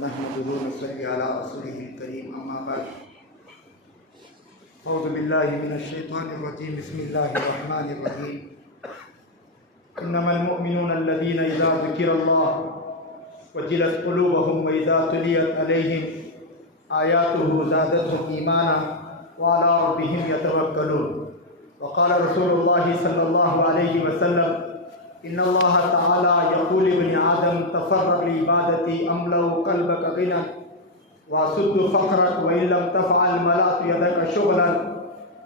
नहमदुहु व नसल्ली अला रसूलिहिल करीम अम्मा बाद औज़ु बिल्लाहि मिनश शैतानिर रजीम बिस्मिल्लाहिर रहमानिर रहीम इन्नमल मुअमिनूना अल्लज़ीना इज़ा ज़ुकिरल्लाह वजिलत क़ुलूबुहुम व इज़ा तुलियत अलैहिम आयातुहु ज़ादतहुम ईमाना व अला रब्बिहिम यतवक्कलून व क़ाला रसूलुल्लाहि सल्लल्लाहु अलैहि वसल्लम इन्नल्लाह तआला यक़ूलु लिबनि आदम तफ़र्रग़ लिइबादती अमलउ क़ल्बक ग़िना वअसुद्दु फ़क़रक व इन लम तफ़अल मलअतु यदक शुग़लन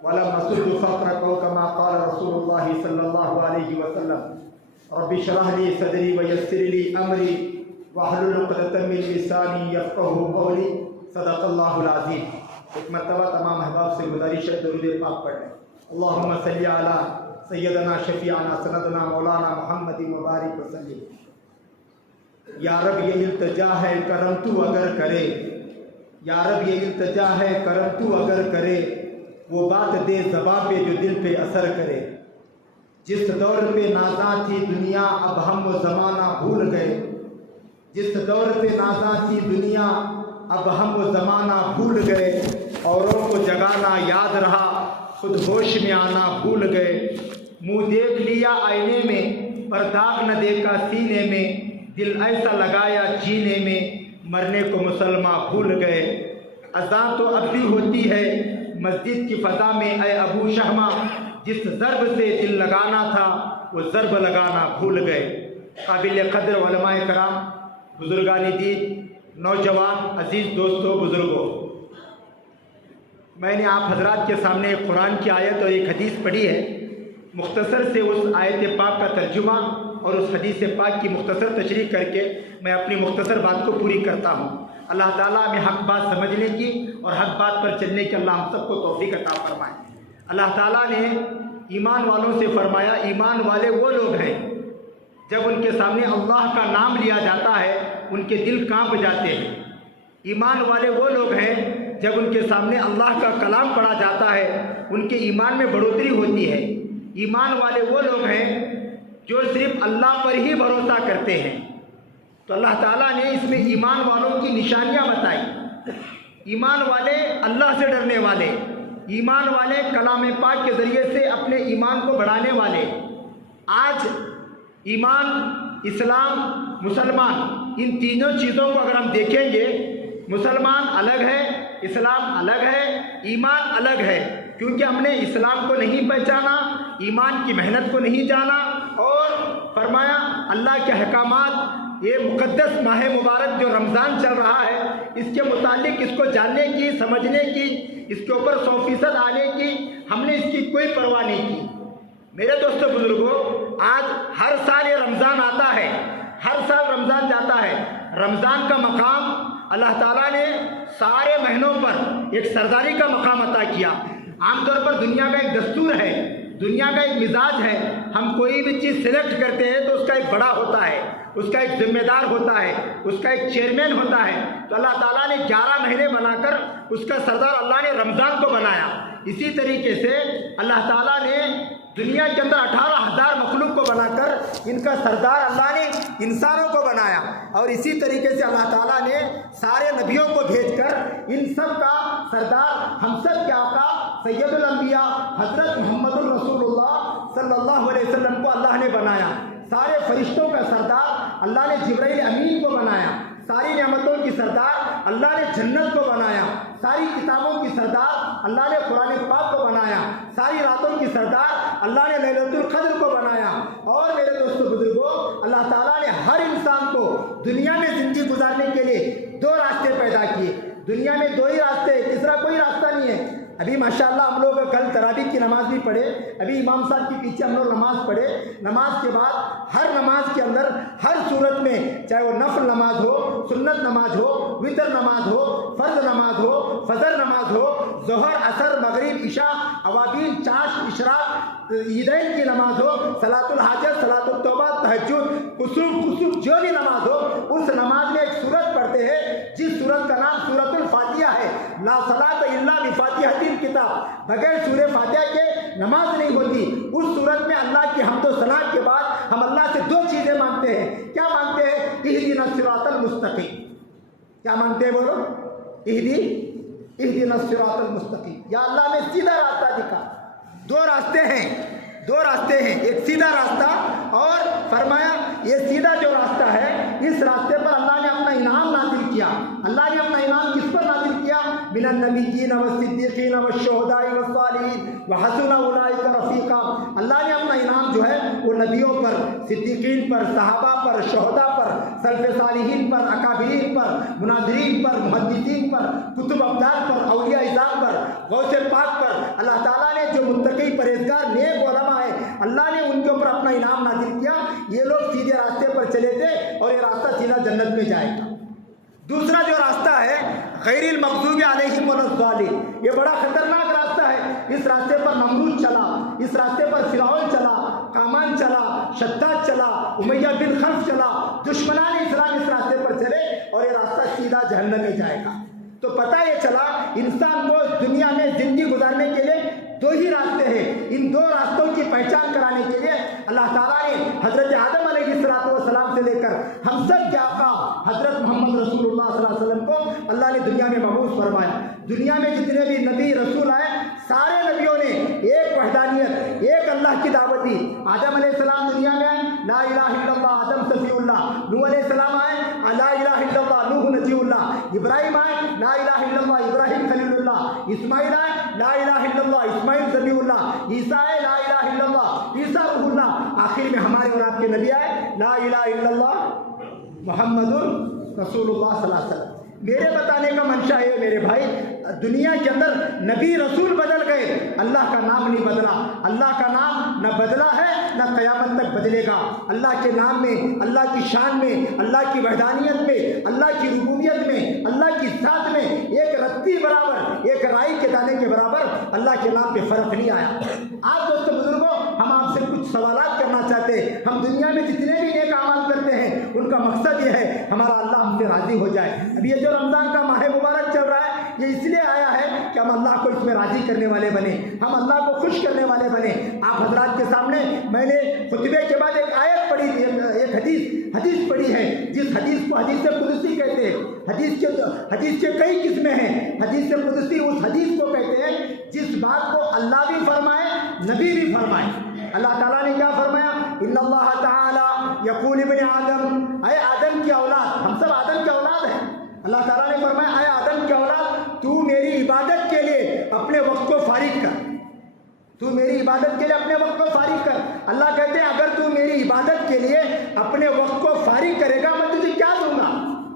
व लम असुद्दु फ़क़रक औ कमा क़ाल रसूलुल्लाहि सल्लल्लाहु अलैहि वसल्लम रब्बि इश्रह ली सदरी व यस्सिर ली अमरी वहलुल उक़दतम मिन लिसानी यफ़क़हू क़ौली सदक़ल्लाहुल अज़ीम। एक मरतबा तमाम अहबाब से गुज़ारिश है दुरूद पाक पढ़ें। अल्लाहुम्मा सल्ली अला सैयदना शफीअना सनदना मौलाना मुहम्मदिन व बारिक वसल्लिम। या रब ये इल्तिजा है करम तू अगर करे, या रब ये इल्तिजा है करम तू अगर करे, वो बात दे ज़बां पे जो दिल पे असर करे। जिस दौर पे नाज़ा थी दुनिया अब हम वो ज़माना भूल गए, जिस दौर पे नाज़ा थी दुनिया अब हम वो ज़माना भूल गए। औरों को जगाना याद रहा खुद होश में आना भूल गए। मुँह देख लिया आईने में पर दाग न देखा सीने में, दिल ऐसा लगाया जीने में मरने को मुसलमान भूल गए। अज़ान तो अब भी होती है मस्जिद की फ़ज़ा में ऐ अबू शहमा, जिस ज़र्ब से दिल लगाना था वो ज़र्ब लगाना भूल गए। काबिल क़द्र उलमाए कराम, बुज़ुर्गानी दीन, नौजवान, अज़ीज़ दोस्तों, बुज़ुर्गों, मैंने आप हजरात के सामने एक कुरान की आयत और एक हदीस पढ़ी है। मुख्तसर से उस आयत पाक का तर्जुमा और उस हदीस पाक की मुख्तसर तशरीह करके मैं अपनी मुख्तसर बात को पूरी करता हूँ। अल्लाह ताला हमें हक़ बात समझने की और हक़ बात पर चलने की अल्लाह हम सबको तौफ़ीक़ अता फरमाए। अल्लाह ताला ने ईमान वालों से फरमाया, ईमान वाले वो लोग हैं जब उनके सामने अल्लाह का नाम लिया जाता है उनके दिल काँप जाते हैं। ईमान वाले वो लोग हैं जब उनके सामने अल्लाह का कलाम पढ़ा जाता है उनके ईमान में बढ़ोतरी होती है। ईमान वाले वो लोग हैं जो सिर्फ अल्लाह पर ही भरोसा करते हैं। तो अल्लाह ताला ने इसमें ईमान वालों की निशानियां बताई। ईमान वाले अल्लाह से डरने वाले, ईमान वाले कलाम पाक के ज़रिए से अपने ईमान को बढ़ाने वाले। आज ईमान, इस्लाम, मुसलमान, इन तीनों चीज़ों को अगर हम देखेंगे, मुसलमान अलग है, इस्लाम अलग है, ईमान अलग है, क्योंकि हमने इस्लाम को नहीं पहचाना, ईमान की मेहनत को नहीं जाना। और फरमाया अल्लाह के अहकामात, ये मुक़द्दस माह मुबारक जो रमज़ान चल रहा है इसके मुतालिक इसको जानने की, समझने की, इसके ऊपर 100% आने की हमने इसकी कोई परवाह नहीं की। मेरे दोस्तों, बुजुर्गों, आज हर साल ये रमज़ान आता है, हर साल रमज़ान जाता है। रमज़ान का मकाम अल्लाह ताला ने सारे महीनों पर एक सरदारी का मकाम अता किया। आमतौर पर दुनिया का एक दस्तूर है, दुनिया का एक मिजाज है, हम कोई भी चीज़ सिलेक्ट करते हैं तो उसका एक बड़ा होता है, उसका एक जिम्मेदार होता है, उसका एक चेयरमैन होता है। तो अल्लाह ताला ने 11 महीने बनाकर उसका सरदार अल्लाह ने रमज़ान को बनाया। इसी तरीके से अल्लाह ताला ने दुनिया के अंदर 18,000 मखलूक को बनाकर इनका सरदार अल्लाह ने इंसानों को बनाया। और इसी तरीके से अल्लाह ताला ने सारे नबियों को भेजकर इन सब का सरदार, हम सब के आका सैयदुल अंबिया हज़रत मोहम्मदुर रसूलुल्लाह सल्लल्लाहु अलैहि वसल्लम को अल्लाह ने बनाया। सारे फरिश्तों का सरदार अल्लाह ने जिब्राइल अमीन को बनाया। सारी नेमतों की सरदार अल्लाह ने जन्नत को बनाया। सारी किताबों की सरदार अल्लाह ने कुरान पाक को बनाया। सारी रातों की सरदार अल्लाह ने लैलतुल क़द्र को बनाया। और मेरे दोस्तों, बुजुर्गों, अल्लाह ताला ने हर इंसान को दुनिया में ज़िंदगी गुजारने के लिए 2 रास्ते पैदा किए। दुनिया में 2 ही रास्ते, तीसरा कोई रास्ता नहीं है। अभी माशाल्लाह हम लोग कल तरावीह की नमाज़ भी पढ़े, अभी इमाम साहब के पीछे हम लोग नमाज़ पढ़े। नमाज के बाद हर नमाज के अंदर हर सूरत में, चाहे वो नफल नमाज हो, सुन्नत नमाज हो, वितर नमाज हो, फ़र्ज नमाज हो, फजर नमाज हो, ज़ोहर, असर, मगरिब, इशा, अवाबीन, चाश, इशराक, ईदैन की नमाज हो, सलातुल हाजत, सलातुल तौबा, तहज्जुद, कुसूफ, जो भी नमाज हो, उस नमाज में एक सूरत पढ़ते हैं जिस सूरत का नाम सूरतुल फातिहा है। ला सलात इल्ला बिफातिहातिल किताब, बगैर सूरह फातिहा के नमाज नहीं होती। उस सूरत में अल्लाह की हम्द व सना के बाद हम अल्लाह से 2 चीज़ें मांगते हैं। क्या मांगते हैं? इहदिना सिरातल मुस्तकीम, क्या मांगते हैं बोलो? इहदिना सिरातल मुस्तकीम, या अल्लाह में सीधा रास्ता दिखा। दो रास्ते हैं, एक सीधा रास्ता और फरमाया ये सीधा जो रास्ता है इस रास्ते पर अल्लाह ने अपना इनाम नाजिल किया। अल्लाह ने अपना इनाम किस पर नाजिल किया? मिनन नबिय्यीन वस्सिद्दीक़ीन वश्शुहदाई वस्सालिहीन व हसुना उलाइका रफ़ीक़ा। अल्लाह ने अपना इनाम जो है वो नबियों पर, सिद्दीक़ीन पर, सहाबा पर, शुहदा पर, सल्फ़े सालिहीन पर, अकाबिरीन पर, मुनाज़िरीन पर, मुहद्दिसीन पर, कुतुब अब्दाल पर, औलिया इज़ाम पर, गौसे पाक पर अल्लाह ताला ने जो मुत्तकी परहेज़गार नेक उलमा है अल्लाह ने उनके ऊपर अपना इनाम नाजिल किया। ये लोग सीधे रास्ते पर चले थे और ये रास्ता सीधा जन्नत में जाएगा। दूसरा जो रास्ता है गैरिल मग़ज़ूबि अलैहिम वलद्दालिन, ये बड़ा खतरनाक रास्ता है। इस रास्ते पर नमरूद चला, इस रास्ते पर फिरौन चला, कामान चला, शद्दाद चला, उमय्या बिन खल्फ चला, दुश्मनान इस्लाम इस रास्ते पर चले और ये रास्ता सीधा जहन्नम में जाएगा। तो पता ये चला इंसान को दुनिया में जिंदगी गुजारने के लिए दो ही रास्ते हैं। इन दो रास्तों की पहचान कराने के लिए अल्लाह ताला ने हजरत आदम अलैहिस्सलाम से लेकर हम सब के आका हजरत मोहम्मद रसूलुल्लाह सल्लल्लाहु अलैहि वसल्लम को अल्लाह ने दुनिया में मबूस फरमाया। दुनिया में जितने भी नबी रसूल आए सारे नबियों ने एक वहदानियत, एक अल्लाह की दावत दी। आदम अलैहिस्सलाम दुनिया में आए, ला इलाहा इल्लल्लाह आदम सफीउल्लाह। नूह अलैहिस्सलाम आए, ला इलाहा इल्लल्लाह नूह नजीउल्लाह। इब्राहिम आए, ला इलाहा इल्लल्लाह इब्राहिम खलीलुल्लाह। इस्माइल आए, ला इलाहा इल्लल्लाह इस्माइल ज़बीहुल्लाह। ईसा आए, ला इलाहा इल्लल्लाह ईसा रूहुल्लाह। आखिर में हमारे और आपके नबी आए, ला इलाहा इल्लल्लाह मुहम्मदुर रसूलुल्लाह सल्लल्लाहु अलैहि वसल्लम। मेरे बताने का मंशा है मेरे भाई, दुनिया के अंदर नबी रसूल बदल गए, अल्लाह का नाम नहीं बदला। अल्लाह का नाम न बदला है न क़यामत तक बदलेगा। अल्लाह के नाम में, अल्लाह की शान में, अल्लाह की वहदानियत में, अल्लाह की रुबूबियत में, अल्लाह की ज़ात में एक रत्ती बराबर, एक राई के दाने के बराबर अल्लाह के नाम पे फ़र्क नहीं आया। आप दोस्तों बुजुर्गों, हम आपसे कुछ सवालात करना चाहते हैं। हम दुनिया में जितने भी नेक अमाल करते हैं उनका मकसद ये है हमारा अल्लाह हमसे राज़ी हो जाए। अब ये जो रमज़ान का माह मुबारक चल रहा है ये इसलिए आया है कि हम अल्लाह को इसमें राज़ी करने वाले बने, हम अल्लाह को खुश करने वाले बने। आप हजरात के सामने मैंने खुतबे के बाद एक आयत पढ़ी, एक हदीस पढ़ी है, जिस हदीस को हदीस कुदसी कहते हैं। हदीस के कई किस्में हैं। हदीस कुदसी उस हदीस को कहते हैं जिस बात को अल्लाह भी फरमाए, नबी भी फरमाए। अल्लाह ताला ने क्या फरमाया? इन्नल्लाह ताला यक़ूल इब्न आदम, अय आदम की औलाद, हम सब आदम की औलाद हैं। अल्लाह ताला ने फरमाया अय आदम की औलाद, तू मेरी इबादत के लिए अपने वक्त को फारिग कर, तू मेरी इबादत के लिए अपने वक्त को फारिग कर। अल्लाह कहते हैं अगर तू मेरी इबादत के लिए अपने वक्त को फारिग करेगा मैं तुझे क्या दूंगा?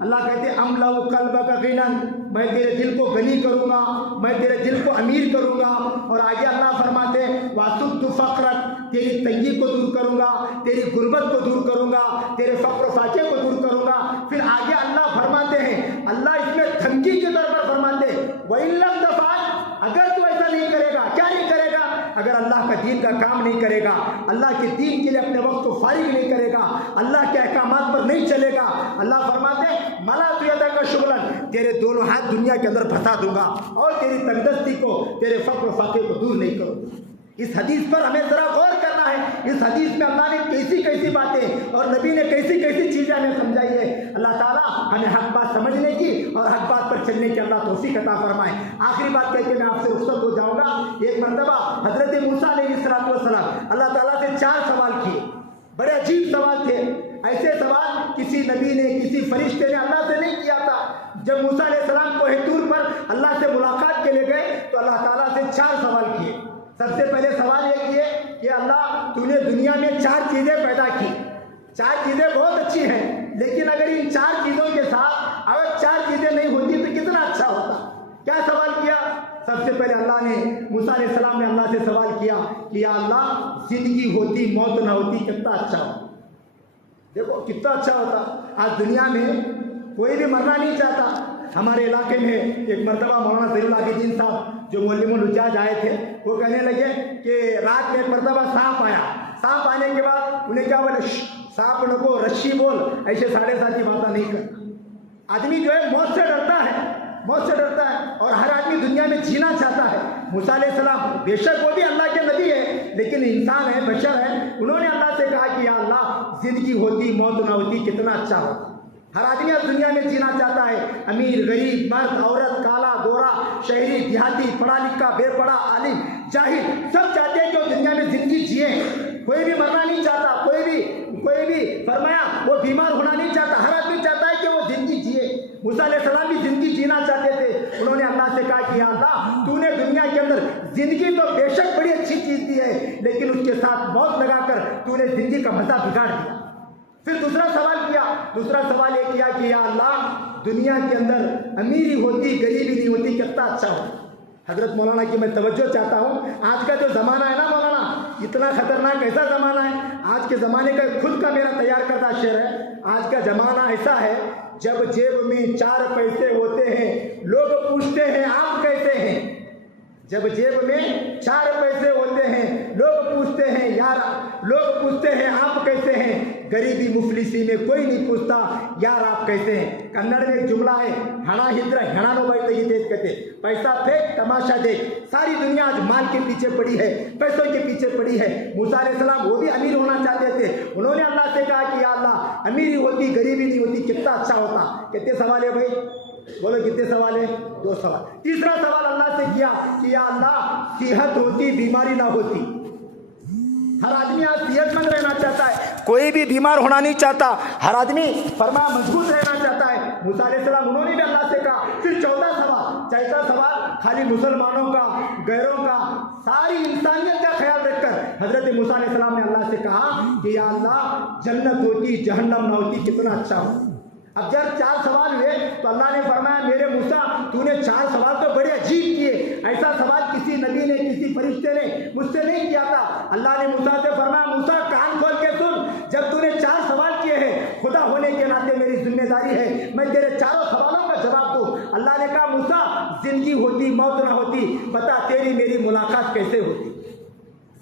अल्लाह कहते हैं अमलाउ कल्बका गिनन, मैं तेरे दिल को गनी करूँगा, मैं तेरे दिल को अमीर करूँगा। और आगे अल्लाह फरमाते हैं वासुद्दु फ़क़रक, तेरी तंगी को दूर करूँगा, तेरी गुर्बत को दूर करूँगा, तेरे फ़क़्र फ़ाक़े को दूर करूँगा। फिर आगे अल्लाह फरमाते हैं, अल्लाह इसमें धमकी के तौर पर फरमाते हैं वइल्लम तफ़अल, अगर तू ऐसा नहीं करेगा, क्या नहीं करेगा? अगर अल्लाह का दीन का काम नहीं करेगा, अल्लाह के दीन के लिए अपने वक्त को फारिग नहीं करेगा, अल्लाह के अहकामात पर नहीं चलेगा, अल्लाह फरमाते मला तुयदा का शुगलन, तेरे दोनों हाथ दुनिया के अंदर फंसा दूंगा और तेरी तंगदस्ती को, तेरे फ़क़्र फ़ाक़े को दूर नहीं करूँगा। इस हदीस पर हमें ज़रा गौर करना है। इस हदीस में अल्लाह ने कैसी कैसी बातें और नबी ने कैसी कैसी चीज़ें हमें समझाई है। अल्लाह ताला हमें हक बात समझने की और हक बात पर चलने की अल्लाह तौफ़ीक़ अता फरमाए। आखिरी बात कह के मैं आपसे रुख़्सत हो जाऊँगा। एक मरतबा हज़रत मूसा अलैहिस्सलाम अल्लाह ताला से 4 सवाल किए, बड़े अजीब सवाल थे। ऐसे सवाल किसी नबी ने, किसी फरिश्ते ने अल्लाह से नहीं किया था। जब मूसा अलैहिस्सलाम कोहे तूर पर अल्लाह से मुलाकात के लिए गए तो अल्लाह ताला से 4 सवाल किए। सबसे पहले सवाल ये किए कि अल्लाह तूने दुनिया में 4 चीज़ें पैदा की, 4 चीज़ें बहुत अच्छी हैं, लेकिन अगर इन 4 चीज़ों के साथ अगर 4 चीज़ें नहीं होती तो कितना अच्छा होता। क्या सवाल किया? सबसे पहले अल्लाह ने, मूसा अलैहिस्सलाम ने अल्लाह से सवाल किया कि या अल्लाह ज़िंदगी होती, मौत ना होती, कितना अच्छा होता। देखो कितना अच्छा होता। आज दुनिया में कोई भी मरना नहीं चाहता। हमारे इलाके में एक मरतबा मौलाना ज़ैनुल आबिदीन साहब जो मौलमुल हुज्जाज आए थे, वो कहने लगे कि रात में एक मरतबा सांप आया। सांप आने के बाद उन्हें क्या बोले, सांप को रस्सी बोल, ऐसे 7.5 बातें नहीं करना। आदमी जो है मौत से डरता है, मौत से डरता है और हर आदमी दुनिया में जीना चाहता है। मूसा अलैहिस्सलाम बेशक वो भी अल्लाह के नबी है, लेकिन इंसान है, बशर है। उन्होंने अल्लाह से कहा कि या अल्लाह ज़िंदगी होती, मौत ना होती, कितना अच्छा होता। हर आदमी अब दुनिया में जीना चाहता है। अमीर गरीब मर्द औरत काला गोरा शहरी देहाती पढ़ा लिखा बेपढ़ा आलिम जाहिल सब चाहते हैं कि वो दुनिया में जिंदगी जिए। कोई भी मरना नहीं चाहता, कोई भी फरमाया वो बीमार होना नहीं चाहता, हर आदमी चाहता है कि वो जिंदगी जिए। मूसा अलैहिस्सलाम भी जिंदगी जीना चाहते थे। उन्होंने अल्लाह से कहा कि या अल्लाह तूने दुनिया के अंदर जिंदगी तो बेशक बड़ी अच्छी चीज दी है, लेकिन उसके साथ मौत लगाकर तूने जिंदगी का मजा बिगाड़ दिया। फिर दूसरा सवाल ये किया कि या अल्लाह दुनिया के अंदर अमीरी होती गरीबी नहीं होती कितना अच्छा हो। हजरत मौलाना की मैं तवज्जो चाहता हूँ, आज का जो ज़माना है ना मौलाना, इतना खतरनाक ऐसा ज़माना है। आज के ज़माने का खुद का मेरा तैयार करता शेर है। आज का ज़माना ऐसा है जब जेब में 4 पैसे होते हैं लोग पूछते हैं आप कैसे हैं। जब जेब में 4 पैसे होते हैं लोग पूछते हैं आप कैसे हैं। गरीबी मुफलिसी में कोई नहीं पूछता यार आप कैसे हैं। कन्नड़ में एक जुमला है, हणा हिद्र हणानो बैठे देश कहते, पैसा फेंक तमाशा देख। सारी दुनिया आज माल के पीछे पड़ी है, पैसों के पीछे पड़ी है। मूसा अलैहिस्सलाम वो भी अमीर होना चाहते थे। उन्होंने अल्लाह से कहा कि या अल्लाह अमीरी होती गरीबी नहीं होती कितना अच्छा होता। कितने सवाल है भाई, बोलो कितने सवाल है? 2 सवाल। तीसरा सवाल अल्लाह से किया कि या अल्लाह सेहत होती बीमारी ना होती। हर आदमी आज सेहतमंद रहना चाहता है, कोई भी बीमार होना नहीं चाहता। हर आदमी फरमाया मजबूत रहना चाहता है। मूसा अलैहिस्सलाम उन्होंने भी अल्लाह से कहा। फिर चौथा सवाल खाली मुसलमानों का गैरों का सारी इंसानियत का ख्याल रखकर हजरत मूसा अलैहिस्सलाम ने अल्लाह से कहा कि या अल्लाह जन्नत होती जहन्नम ना होती कितना अच्छा हो। अब जब 4 सवाल हुए तो अल्लाह ने फरमाया मेरे मूसा तूने 4 सवाल तो बड़े अजीब किए। ऐसा सवाल किसी नबी ने किसी फरिश्ते ने मुझसे नहीं किया था। अल्लाह ने मूसा से फरमाया मूसा कान खोल के सुन, जब तूने 4 सवाल किए हैं खुदा होने के नाते मेरी जिम्मेदारी है मैं तेरे चारों सवालों का जवाब दूं। अल्लाह ने कहा मूसा जिंदगी होती मौत ना होती बता तेरी मेरी मुलाकात कैसे होती।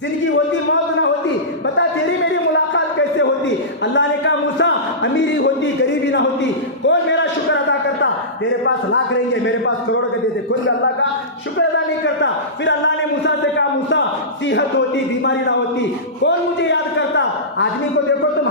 जिंदगी होती मौत ना होती बता तेरी मेरी मुलाकात कैसे होती। अल्लाह ने कहा मूसा अमीरी होती गरीबी ना होती कौन मेरा शुक्र अदा करता। तेरे पास लाख रहेंगे मेरे पास करोड़ के देते, कोई भी अल्लाह का शुक्र अदा नहीं करता। फिर अल्लाह ने मूसा से कहा मूसा सेहत होती बीमारी ना होती कौन मुझे याद करता। आदमी को देखो तुम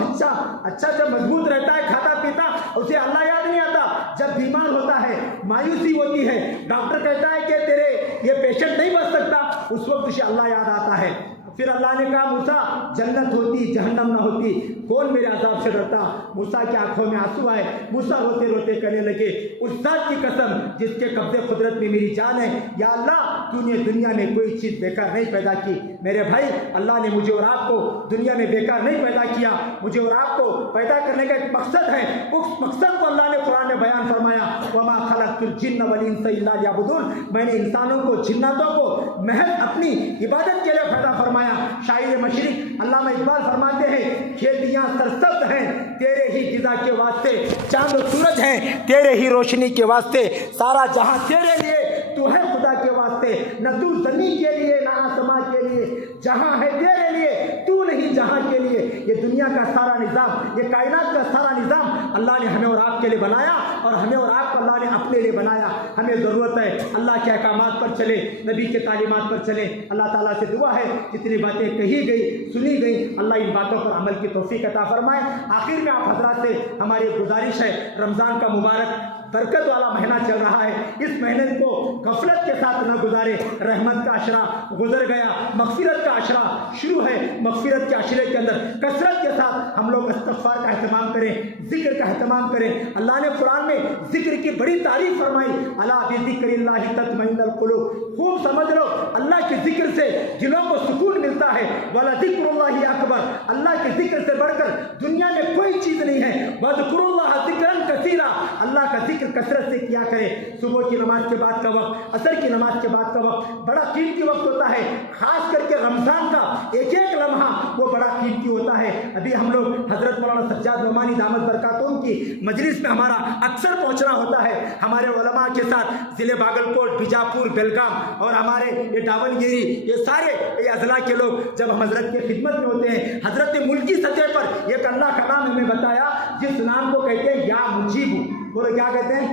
अच्छा जब मजबूत रहता है खाता पीता उसे अल्लाह याद नहीं आता। जब बीमार होता है मायूसी होती है, डॉक्टर कहता है कि तेरे ये पेशेंट नहीं बच सकता, उस वक्त उसे अल्लाह याद आता है। फिर अल्लाह ने कहा मूसा जन्नत होती जहन्नम ना होती कौन मेरे अज़ाब से डरता। मूसा की आंखों में आंसू आए। मूसा रोते रोते कहने लगे उस ज़ात की कसम जिसके कब्जे कुदरत में मेरी जान है, या अल्लाह तूने दुनिया में कोई चीज़ बेकार नहीं पैदा की। मेरे भाई अल्लाह ने मुझे और आपको दुनिया में बेकार नहीं पैदा किया। मुझे और आपको पैदा करने का एक मकसद है। उस मकसद को अल्लाह ने कुरान में बयान फरमाया वमा खलक़तुल जिन्न वल इंसा इल्ला लियअबुदून। मैंने इंसानों को जिन्नातों को महज अपनी इबादत के लिए पैदा फरमाया। शायर मशरिक अल्लामा इकबाल फरमाते हैं खेतियां सरसब्ज हैं तेरे ही गिज़ा के वास्ते, चांद और सूरज हैं तेरे ही रोशनी के वास्ते, सारा जहां तेरे लिए तू है खुदा के वास्ते। न तू जमीन के लिए न आसमां के लिए, जहां है तेरे लिए तू नहीं जहां के लिए। ये दुनिया का सारा निज़ाम, ये कायनात का सारा निज़ाम अल्लाह ने हमें और आपके लिए बनाया और हमें और आपको अल्लाह ने अपने लिए बनाया। हमें ज़रूरत है अल्लाह के अहकामात पर चले, नबी के तालीमात पर चले। अल्लाह ताला से दुआ है जितनी बातें कही गई सुनी गई अल्लाह इन बातों पर अमल की तौफीक अता फरमाए। आखिर में आप हजरात से हमारी गुजारिश है, रमज़ान का मुबारक बरकत वाला महीना चल रहा है, इस महीने को गफलत के साथ न गुजारे। रहमत का अशरा गुजर गया, मगफिरत का अशरा शुरू है। मगफिरत के अशरे के अंदर कसरत के साथ हम लोग इस्तग़फ़ार का अहतमाम करें, जिक्र का अहतमाम करें। अल्लाह ने कुरान में जिक्र की बड़ी तारीफ फरमाई, अला बिज़िक्रिल्लाहि तत्मइन्नुल क़ुलूब। खूब समझ लो अल्लाह के जिक्र से दिलों को सुकून मिलता है। वला ज़िक्रुल्लाहि अकबर, अल्लाह के जिक्र से बढ़कर दुनिया में कोई चीज़ नहीं है। वज़कुरुल्लाह ज़िक्रन कसीरा, अल्लाह का जिक्र कसरत से किया करें। सुबह की नमाज के बाद का वक्त, असर की नमाज के बाद का वक्त बड़ा कीमती वक्त होता है। खास करके रमज़ान का एक एक लम्हा वो बड़ा कीमती होता है। अभी हम लोग हजरत मौलाना सज्जाद नोमानी दामत बरकातुहू की मजलिस में हमारा अक्सर पहुंचना होता है। हमारे उलमा के साथ ज़िले बागलकोट, बीजापुर, बेलगाम और हमारे ये दावनगिरी, ये सारे ये अजला के लोग जब हम हजरत की खिदमत में होते हैं, हजरत ने मुल्की सतह पर एक अल्लाह का नाम हमें बताया जिस नाम को कहते हैं या मुजीबू। बोलो क्या कहते हैं?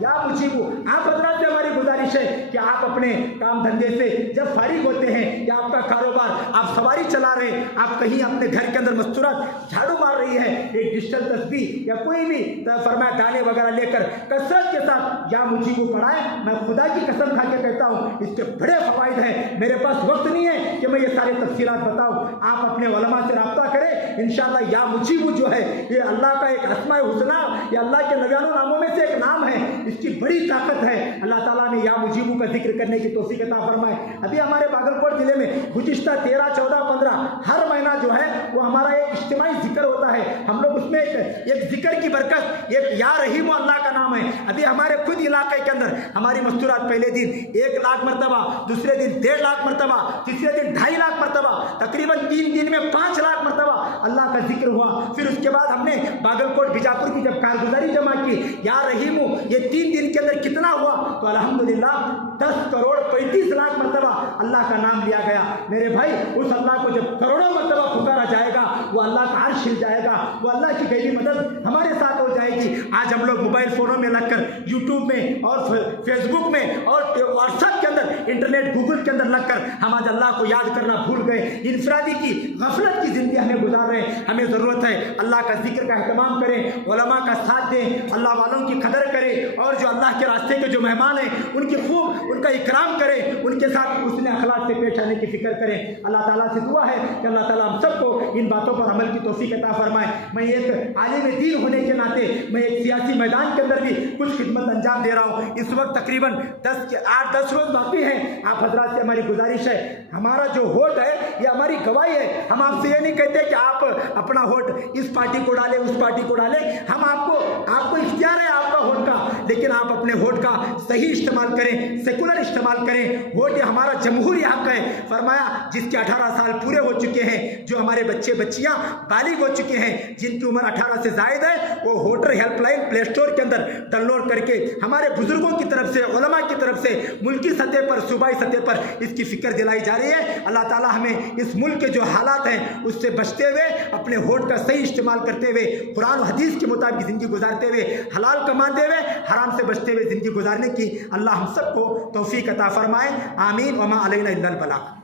या मुजीबू। आप हजरत से हमारी गुजारिश गुजारिश है कि आप अपने काम धंधे से जब फारिग होते हैं या आपका कारोबार, आप सवारी चला रहे हैं, आप कहीं अपने घर के अंदर मस्तूरात झाड़ू मार रही है, एक डिजिटल तस्बीह या कोई भी फरमाया गाने वगैरह लेकर कसरत के साथ या मुझीबू पढ़ाए। मैं खुदा की कसम खा के कहता हूँ इसके बड़े फवाइद हैं। मेरे पास वक्त नहीं है कि मैं ये सारे तफसीलात बताऊँ, आप अपने उलमा से रब्ता करें। इंशाअल्लाह या मुजीबू जो है ये अल्लाह का एक अस्माए हुस्ना, ये अल्लाह के 99 नामों में से एक नाम है, इसकी बड़ी ताकत है। अल्लाह ताला ने या मुजीबू का जिक्र करने की तौफीक अता फरमाए। अभी हमारे बागलकोट जिले में गुज़िश्ता 13, 14, 15 हर महीना जो है वो हमारा एक इज्तिमाई जिक्र होता है। हम लोग उसमें एक जिक्र की बरकत, एक या रहीम अल्लाह का नाम है। अभी हमारे खुद इलाके के अंदर हमारी मस्तूरात पहले दिन 1 लाख मरतबा, दूसरे दिन 1.5 लाख मरतबा, तीसरे दिन 2.5 लाख मरतबा, तकरीबन 3 दिन में 5 लाख मरतबा अल्लाह का जिक्र हुआ। फिर उसके बाद हमने बागलकोट बीजापुर की जब कारगुजारी जमा की, या रहीमू ये 3 दिन के अंदर कितना हुआ, तो अल्हम्दुलिल्लाह 10 करोड़ 35 लाख मरतबा अल्लाह का नाम लिया गया। मेरे भाई उस अल्लाह को जब करोड़ों मरतबा पुकारा जाएगा, वो अल्लाह का अर्श हिल जाएगा, वो अल्लाह की गैबी मदद हमारे साथ हो जाएगी। आज हम लोग मोबाइल फ़ोनों में लगकर यूट्यूब में और फेसबुक में और व्हाट्सएप के अंदर, इंटरनेट गूगल के अंदर लगकर हम आज अल्लाह को याद करना भूल गए। इंफरादी की गफलत की ज़िंदगी हमें गुजार रहे हैं। हमें ज़रूरत है अल्लाह का जिक्र का एहतमाम करें, उलमा का साथ दें, अल्लाह वालों की कदर करें, और जो अल्लाह के रास्ते के जो मेहमान हैं उनकी खूब उनका इकराम करें, उनके साथ उसने अखलाक से पेश आने की फिक्र करें। अल्लाह ताला से दुआ है कि अल्लाह ताला हम सबको इन बातों पर अमल की तौफीक अता फरमाए। मैं एक आलिम दीन होने के नाते मैं एक सियासी मैदान के अंदर भी कुछ खिदमत अंजाम दे रहा हूँ। इस वक्त तकरीबन 8-10 रोज़ बाकी हैं। आप हजरात से हमारी गुजारिश है, हमारा जो वोट है ये हमारी गवाही है। हम आपसे ये नहीं कहते कि आप अपना वोट इस पार्टी को डालें, उस पार्टी को डालें। हम आपको इख्तियार है आपका वोट का, लेकिन आप अपने वोट का सही इस्तेमाल करें, सेकुलर इस्तेमाल करें। वोट ये हमारा जमहूरी हक है। फरमाया जिसके 18 साल पूरे हो चुके हैं, जो हमारे बच्चे बच्चियां बालिग हो चुके हैं, जिनकी उम्र 18 से ज़ायद है, वो वोटर हेल्पलाइन प्ले स्टोर के अंदर डाउनलोड करके हमारे बुजुर्गों की तरफ से, उलमा की तरफ से मुल्की सतह पर, सूबाई सतह पर इसकी फिक्र दिलाई जा रही है। अल्लाह ताला हमें इस मुल्क के जो हालात हैं उससे बचते हुए, अपने वोट का सही इस्तेमाल करते हुए, कुरान और हदीस के मुताबिक ज़िंदगी गुजारते हुए, हलाल कमाते हुए, हराम से बचते हुए ज़िंदगी गुजारने की अल्लाह हम सबको तौफीक अता फरमाए। आमीन। वमा अलैना इल्लल बलाग।